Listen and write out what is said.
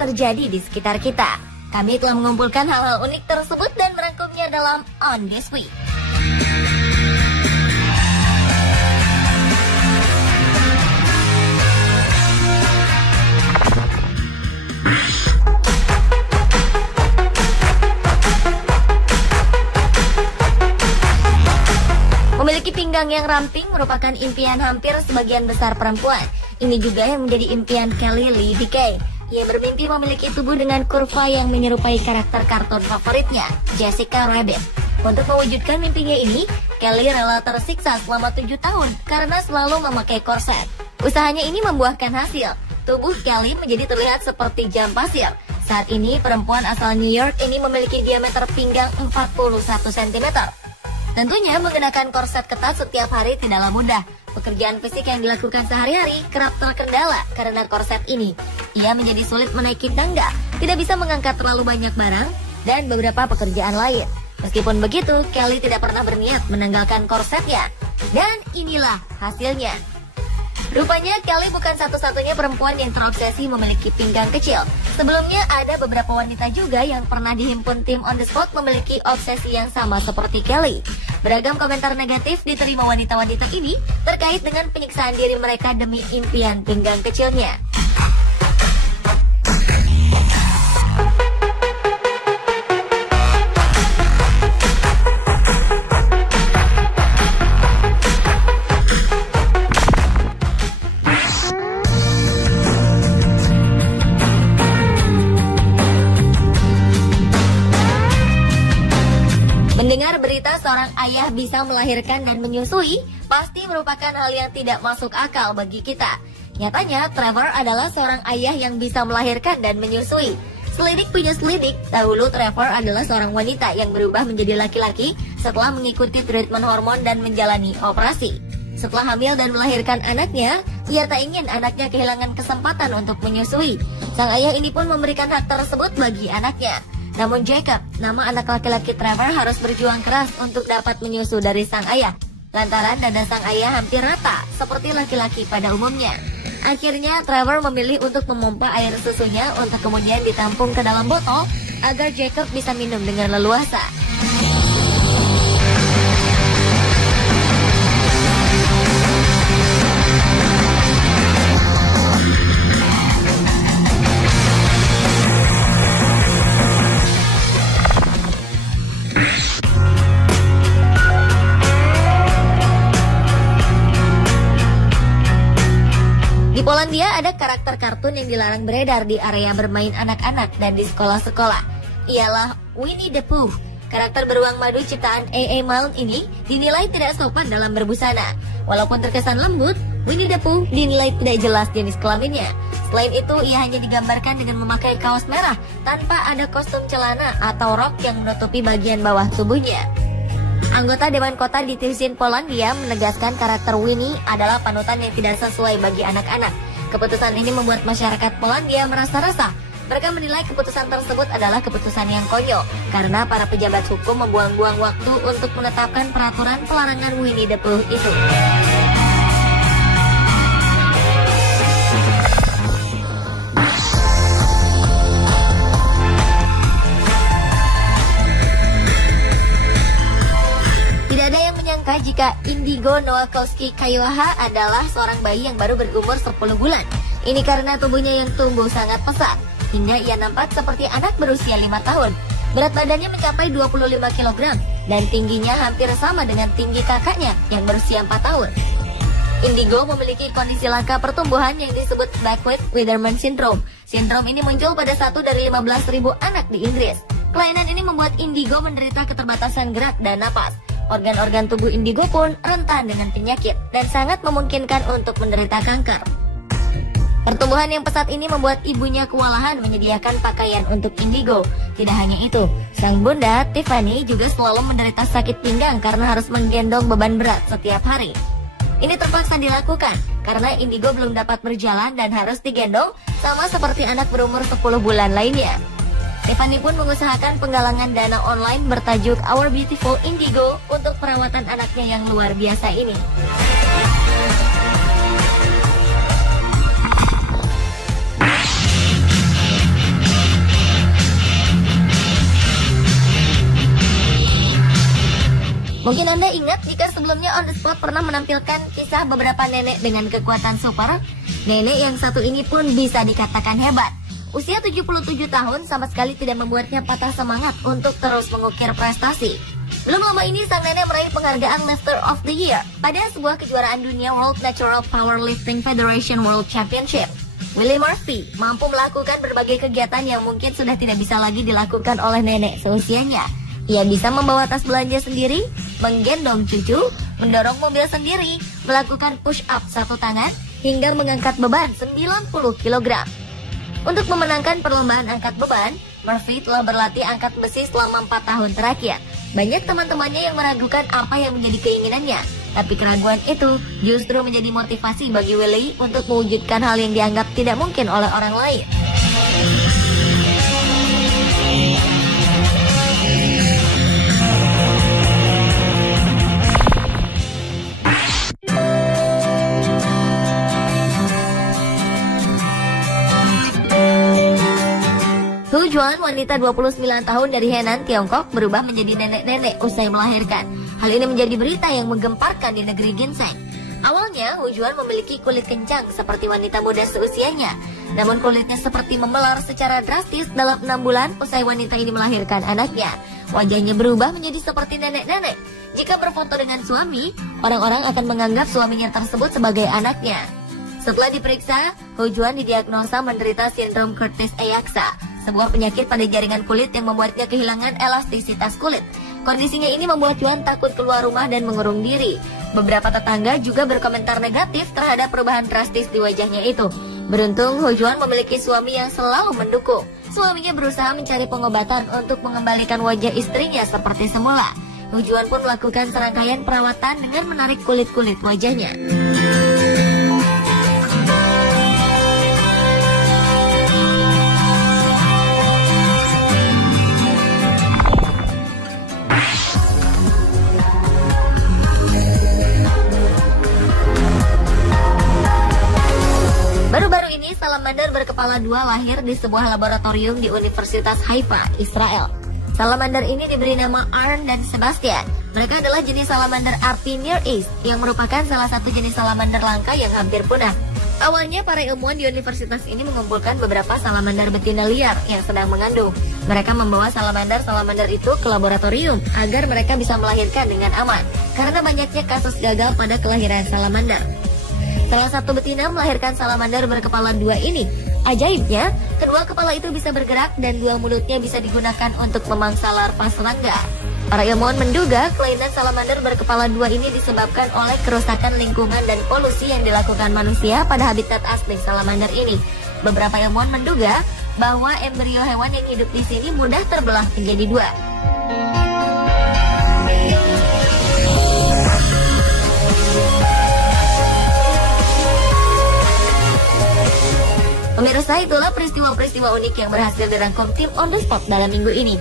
terjadi di sekitar kita. Kami telah mengumpulkan hal-hal unik tersebut dan merangkumnya dalam On This Week. Memiliki pinggang yang ramping merupakan impian hampir sebagian besar perempuan. Ini juga yang menjadi impian Kelly Lee Dickey. Ia bermimpi memiliki tubuh dengan kurva yang menyerupai karakter kartun favoritnya, Jessica Rabbit. Untuk mewujudkan mimpinya ini, Kelly rela tersiksa selama 7 tahun karena selalu memakai korset. Usahanya ini membuahkan hasil. Tubuh Kelly menjadi terlihat seperti jam pasir. Saat ini, perempuan asal New York ini memiliki diameter pinggang 41 cm. Tentunya menggunakan korset ketat setiap hari tidaklah mudah. Pekerjaan fisik yang dilakukan sehari-hari kerap terkendala karena korset ini. Ia menjadi sulit menaiki tangga, tidak bisa mengangkat terlalu banyak barang, dan beberapa pekerjaan lain. Meskipun begitu, Kelly tidak pernah berniat menanggalkan korsetnya. Dan inilah hasilnya. Rupanya Kelly bukan satu-satunya perempuan yang terobsesi memiliki pinggang kecil. Sebelumnya ada beberapa wanita juga yang pernah dihimpun tim On The Spot memiliki obsesi yang sama seperti Kelly. Beragam komentar negatif diterima wanita-wanita ini terkait dengan penyiksaan diri mereka demi impian pinggang kecilnya. Mendengar berita seorang ayah bisa melahirkan dan menyusui pasti merupakan hal yang tidak masuk akal bagi kita. Nyatanya, Trevor adalah seorang ayah yang bisa melahirkan dan menyusui. Selidik punya selidik, dahulu Trevor adalah seorang wanita yang berubah menjadi laki-laki setelah mengikuti treatment hormon dan menjalani operasi. Setelah hamil dan melahirkan anaknya, ia tak ingin anaknya kehilangan kesempatan untuk menyusui. Sang ayah ini pun memberikan hak tersebut bagi anaknya. Namun Jacob, nama anak laki-laki Trevor, harus berjuang keras untuk dapat menyusu dari sang ayah. Lantaran dada sang ayah hampir rata, seperti laki-laki pada umumnya. Akhirnya Trevor memilih untuk memompa air susunya untuk kemudian ditampung ke dalam botol agar Jacob bisa minum dengan leluasa. Di Polandia ada karakter kartun yang dilarang beredar di area bermain anak-anak dan di sekolah-sekolah. Ialah Winnie the Pooh. Karakter beruang madu ciptaan A.A. Milne ini dinilai tidak sopan dalam berbusana. Walaupun terkesan lembut, Winnie the Pooh dinilai tidak jelas jenis kelaminnya. Selain itu, ia hanya digambarkan dengan memakai kaos merah tanpa ada kostum celana atau rok yang menutupi bagian bawah tubuhnya. Anggota Dewan Kota di Tirsin, Polandia menegaskan karakter Winnie adalah panutan yang tidak sesuai bagi anak-anak. Keputusan ini membuat masyarakat Polandia merasa resah. Mereka menilai keputusan tersebut adalah keputusan yang konyol karena para pejabat hukum membuang-buang waktu untuk menetapkan peraturan pelarangan Winnie the Pooh itu. Jika Indigo Nowakowski Kaiwaha adalah seorang bayi yang baru berumur 10 bulan. Ini karena tubuhnya yang tumbuh sangat pesat, hingga ia nampak seperti anak berusia 5 tahun. Berat badannya mencapai 25 kg, dan tingginya hampir sama dengan tinggi kakaknya yang berusia 4 tahun. Indigo memiliki kondisi langka pertumbuhan yang disebut Beckwith-Widerman Syndrome. Sindrom ini muncul pada 1 dari 15.000 anak di Inggris. Kelainan ini membuat Indigo menderita keterbatasan gerak dan napas. Organ-organ tubuh Indigo pun rentan dengan penyakit dan sangat memungkinkan untuk menderita kanker. Pertumbuhan yang pesat ini membuat ibunya kewalahan menyediakan pakaian untuk Indigo. Tidak hanya itu, sang bunda, Tiffany, juga selalu menderita sakit pinggang karena harus menggendong beban berat setiap hari. Ini terpaksa dilakukan karena Indigo belum dapat berjalan dan harus digendong sama seperti anak berumur 10 bulan lainnya. Tiffany pun mengusahakan penggalangan dana online bertajuk Our Beautiful Indigo untuk perawatan anaknya yang luar biasa ini. Mungkin Anda ingat jika sebelumnya On The Spot pernah menampilkan kisah beberapa nenek dengan kekuatan super. Nenek yang satu ini pun bisa dikatakan hebat. Usia 77 tahun sama sekali tidak membuatnya patah semangat untuk terus mengukir prestasi. Belum lama ini sang nenek meraih penghargaan Lifter of the Year pada sebuah kejuaraan dunia World Natural Powerlifting Federation World Championship. Willie Murphy mampu melakukan berbagai kegiatan yang mungkin sudah tidak bisa lagi dilakukan oleh nenek seusianya. Ia bisa membawa tas belanja sendiri, menggendong cucu, mendorong mobil sendiri, melakukan push up satu tangan, hingga mengangkat beban 90 kg. Untuk memenangkan perlombaan angkat beban, Murphy telah berlatih angkat besi selama 4 tahun terakhir. Banyak teman-temannya yang meragukan apa yang menjadi keinginannya, tapi keraguan itu justru menjadi motivasi bagi Willie untuk mewujudkan hal yang dianggap tidak mungkin oleh orang lain. Hu Juan, wanita 29 tahun dari Henan, Tiongkok, berubah menjadi nenek-nenek usai melahirkan. Hal ini menjadi berita yang menggemparkan di negeri ginseng. Awalnya, Hu Juan memiliki kulit kencang seperti wanita muda seusianya. Namun kulitnya seperti memelar secara drastis dalam 6 bulan usai wanita ini melahirkan anaknya. Wajahnya berubah menjadi seperti nenek-nenek. Jika berfoto dengan suami, orang-orang akan menganggap suaminya tersebut sebagai anaknya. Setelah diperiksa, Hu Juan didiagnosa menderita sindrom Curtis-Eyaksa, sebuah penyakit pada jaringan kulit yang membuatnya kehilangan elastisitas kulit. Kondisinya ini membuat Juan takut keluar rumah dan mengurung diri. Beberapa tetangga juga berkomentar negatif terhadap perubahan drastis di wajahnya itu. Beruntung, Hu Juan memiliki suami yang selalu mendukung. Suaminya berusaha mencari pengobatan untuk mengembalikan wajah istrinya seperti semula. Hu Juan pun melakukan serangkaian perawatan dengan menarik kulit-kulit wajahnya. Baru-baru ini, salamander berkepala 2 lahir di sebuah laboratorium di Universitas Haifa, Israel. Salamander ini diberi nama Arn dan Sebastian. Mereka adalah jenis salamander api Near East yang merupakan salah satu jenis salamander langka yang hampir punah. Awalnya, para ilmuwan di universitas ini mengumpulkan beberapa salamander betina liar yang sedang mengandung. Mereka membawa salamander itu ke laboratorium agar mereka bisa melahirkan dengan aman, karena banyaknya kasus gagal pada kelahiran salamander. Salah satu betina melahirkan salamander berkepala 2 ini. Ajaibnya, kedua kepala itu bisa bergerak dan 2 mulutnya bisa digunakan untuk memangsa larva serangga. Para ilmuwan menduga kelainan salamander berkepala 2 ini disebabkan oleh kerusakan lingkungan dan polusi yang dilakukan manusia pada habitat asli salamander ini. Beberapa ilmuwan menduga bahwa embrio hewan yang hidup di sini mudah terbelah menjadi 2. Pemirsa, itulah peristiwa-peristiwa unik yang berhasil dirangkum tim On The Spot dalam minggu ini.